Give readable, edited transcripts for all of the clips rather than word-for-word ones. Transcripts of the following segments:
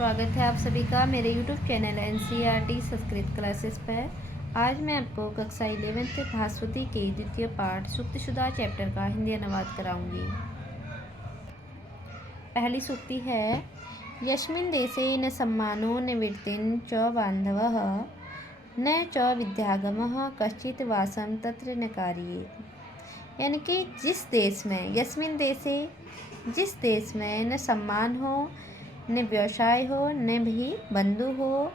स्वागत है आप सभी का मेरे YouTube channel NCERT Sanskrit classes पर। आज मैं आपको कक्षा 11th भास्वती के द्वितीय पाठ सूक्तिसुधा चैप्टर का हिंदी अनुवाद कराऊंगी। पहली सूक्ति है, यस्मिन् देशे न सम्मानो न वीर्तिं च बान्धवः न च विद्यागमः कश्चित् वासं तत्र न कारयेत्। यानी कि जिस देश में, यस्मिन् देशे, जिस देश में न सम्मान हो, न व्यवसाय हो, न भी बंधु हो,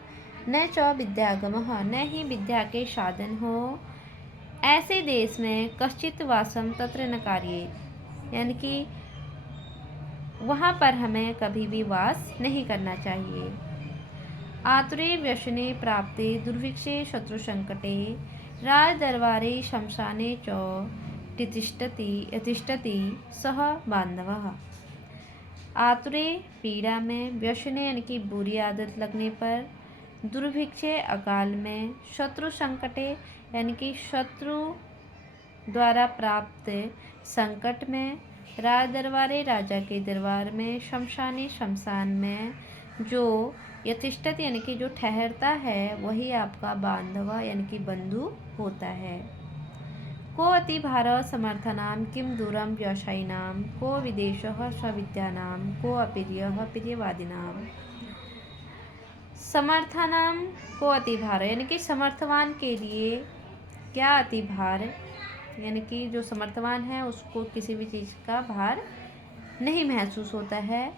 न च विद्यागमः, न ही विद्या के साधन हो, ऐसे देश में कश्चित् वासम तत्र न कार्येत्। यानी कि वहाँ पर हमें कभी भी वास नहीं करना चाहिए। आतुरे व्यसने प्राप्ते दुर्भिक्षे शत्रु संकटे राज दरबारे शमशाने च तिष्ठति सह बांधवः। आतुरे पीड़ा में, व्यसने यानी कि बुरी आदत लगने पर, दुर्भिक्षे अकाल में, शत्रु संकटे यानी कि शत्रु द्वारा प्राप्त संकट में, राज दरबारे राजा के दरबार में, शमशानी शमशान में, जो यतिष्ठत यानी कि जो ठहरता है वही आपका बांधव यानी कि बंधु होता है। को अति भार समर्थनाम किम दूरम व्यवसायिनाम को विदेशः स्वविद्यानाम को अप्रियः प्रियवादिनाम। समर्थनाम को अति भार यानी कि समर्थवान के लिए क्या अति भार, यानी कि जो समर्थवान है उसको किसी भी चीज़ का भार नहीं महसूस होता है।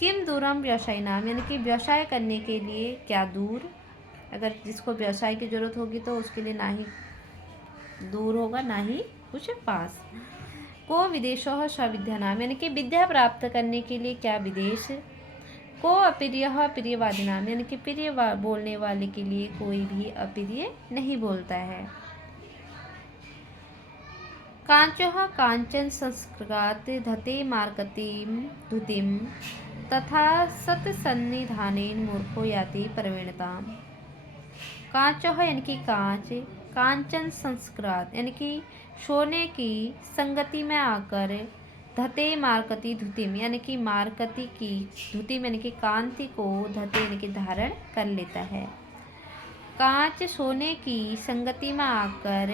किम दूरम व्यवसायिनाम यानी कि व्यवसाय करने के लिए क्या दूर, अगर जिसको व्यवसाय की जरूरत होगी तो उसके लिए ना ही दूर होगा ना ही कुछ पास। को विदेशः स्वविद्यानाम यानी कि विद्या प्राप्त करने के लिए क्या विदेश। को अप्रियः प्रियवादिनाम यानी कि प्रिय बोलने वाले के लिए कोई भी अप्रिय नहीं बोलता है। कांचः कांचन संस्कृतात् धते मार्कतीं धुतिं तथा सत्सन्निधानेन मूर्खो याति प्रवीणताम्। कांचः यानी कि कांच, कांचन संस्कृत यानी कि सोने की संगति में आकर, धते मारकती धुतिम यानी कि मारकती की धुतिम यानी कि कांति को, धते यानी कि धारण कर लेता है। कांच सोने की संगति में आकर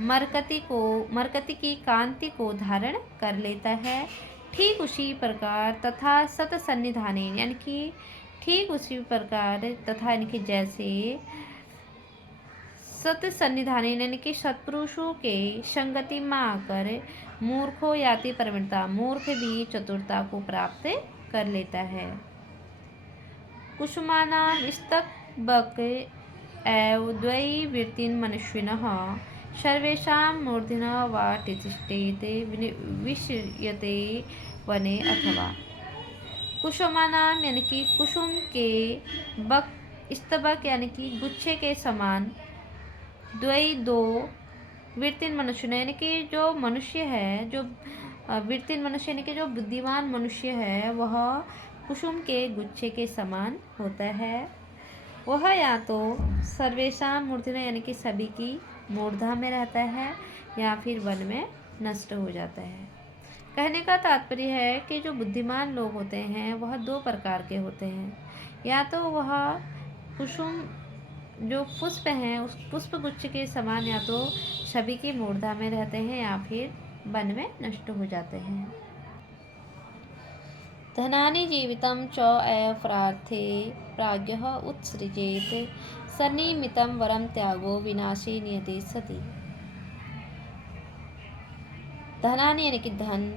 मरकती की कांति को धारण कर लेता है। ठीक उसी प्रकार तथा सत्सन्निधाने यानी कि ठीक उसी प्रकार तथा यानी कि जैसे सत्सन्निधाने यानी कि सत्पुरुषों के संगति में आकर मूर्खो याति प्रवीणता, मूर्ख भी चतुरता को प्राप्त कर लेता है। कुसुमानां स्तबक एव द्वयी वृत्तिन् मनुष्यिनः सर्वेषां मूर्धन्यः वा तिष्ठेत विश्यते वने अथवा। कुसुमानां यानी कि कुसुम के, बक स्तबक यानी कि गुच्छे के समान, द्वयी दो, वृत्तिन मनुष्य यानी कि जो मनुष्य है, जो वृत्तिन मनुष्य यानी कि जो बुद्धिमान मनुष्य है वह कुसुम के गुच्छे के समान होता है। वह या तो सर्वेशा मूर्धन्य यानी कि सभी की मूर्धा में रहता है या फिर वन में नष्ट हो जाता है। कहने का तात्पर्य है कि जो बुद्धिमान लोग होते हैं वह दो प्रकार के होते हैं, या तो वह कुसुम जो पुष्प हैं उस पुष्प गुच्छ के समान या तो सभी की मूर्धा में रहते हैं या फिर वन में नष्ट हो जाते हैं। धनानि जीवितं च एव प्रार्थे प्राज्ञः उत्सृजेत सन्निमितं वरं त्यागो विनाशे नियते सति। धनानि यानी कि धन,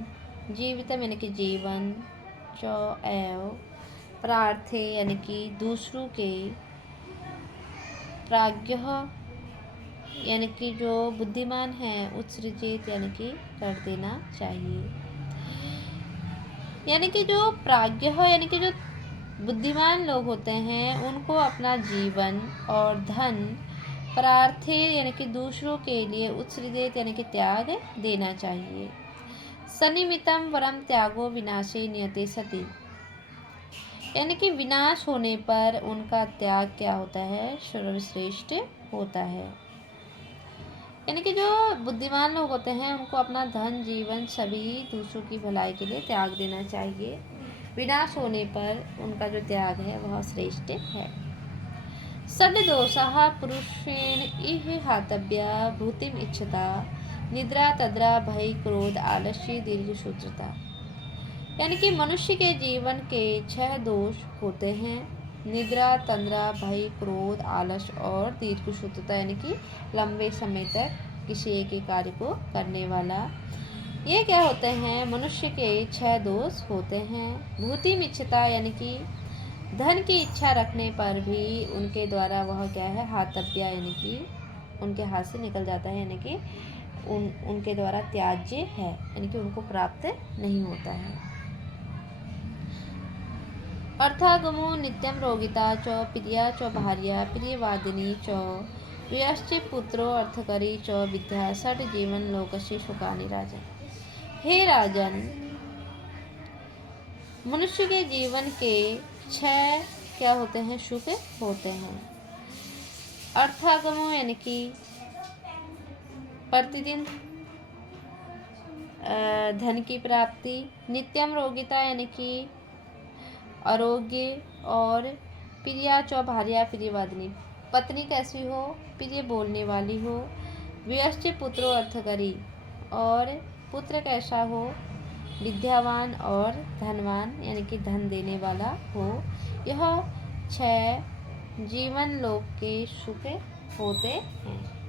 जीवितम यानी कि जीवन, च एव प्रार्थे यानी कि दूसरों के, प्राज्ञ यानी कि जो बुद्धिमान है, उत्सृजित यानी कि कर देना चाहिए। यानी कि जो प्राज्ञ यानी कि जो बुद्धिमान लोग होते हैं उनको अपना जीवन और धन प्रार्थे यानी कि दूसरों के लिए, उत्सृजित यानी कि त्याग देना चाहिए। सनिमितम वरम त्यागो विनाशे नियते सति यानी कि विनाश होने पर उनका त्याग क्या होता है, सर्वश्रेष्ठ होता है। यानी कि जो बुद्धिमान लोग होते हैं उनको अपना धन, जीवन सभी दूसरों की भलाई के लिए त्याग देना चाहिए। विनाश होने पर उनका जो त्याग है वह श्रेष्ठ है। षड्दोषाः पुरुषेण इह हातव्या भूतिम इच्छता निद्रा तद्रा भय क्रोध आलस्य दीर्घसूत्रता। यानी कि मनुष्य के जीवन के 6 दोष होते हैं। निद्रा, तंद्रा, भय, क्रोध, आलस और दीर्घसूत्रता, यानी कि लंबे समय तक किसी एक ही कार्य को करने वाला। ये क्या होते हैं? मनुष्य के 6 दोष होते हैं। भूतिम इच्छता, यानी कि धन की इच्छा रखने पर भी उनके द्वारा वह क्या है? हातव्या, यानी कि उनके हाथ से निकल जाता है, यानी कि उनके द्वारा त्याज्य है, यानी कि उनको प्राप्त नहीं होता है। अर्थागमो नित्यम रोगिता च प्रिया च भार्या प्रियवादिनी च व्यश्च पुत्रो अर्थकरी च विद्या षट जीवन लोकस्य सुखानि राजन। हे राजन, मनुष्य के जीवन के 6 क्या होते हैं? सुख होते हैं। अर्थागमो, यानी कि प्रतिदिन धन की प्राप्ति। नित्यम रोगिता, यानी कि आरोग्य। और प्रिया च भार्या प्रियवादिनी, पत्नी कैसी हो? प्रिय बोलने वाली हो। व्यश्च पुत्रो अर्थकरी, और पुत्र कैसा हो? विद्यावान और धनवान, यानी कि धन देने वाला हो। यह 6 जीवन लोक के सुख होते हैं।